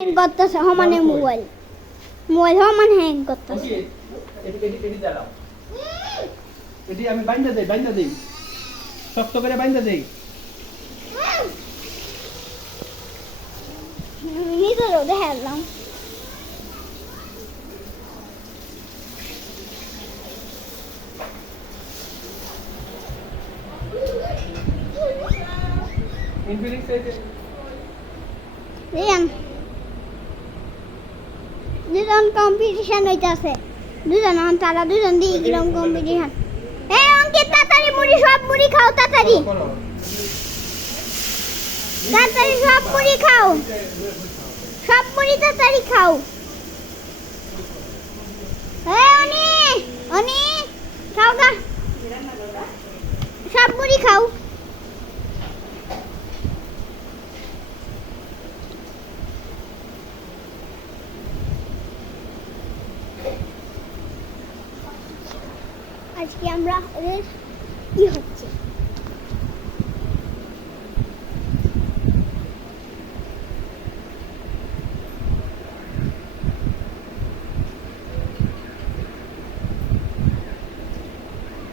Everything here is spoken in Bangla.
হ্যাং করতেছে সমানে মোবাইল সমান হ্যাং করতেছে। এটি দাঁড়াও, এটি আমি বাইন্দা দেই শক্ত করে বাইন্দা দেই। নিজেরও দেখালাম। দুজন কম্পিটিশন হইতাছে, তারা দুজন দিয়ে কিরকম কম্পিটিশন। এই অঙ্কিত তাড়াতাড়ি সব মুড়ি খাও, তাড়াতাড়ি সব মুড়ি খাও, সব মুড়ি তাড়াতাড়ি খাও। এই অনি খাও গা, সব মুড়ি খাও। আজকে আমরা ওদের কি হচ্ছে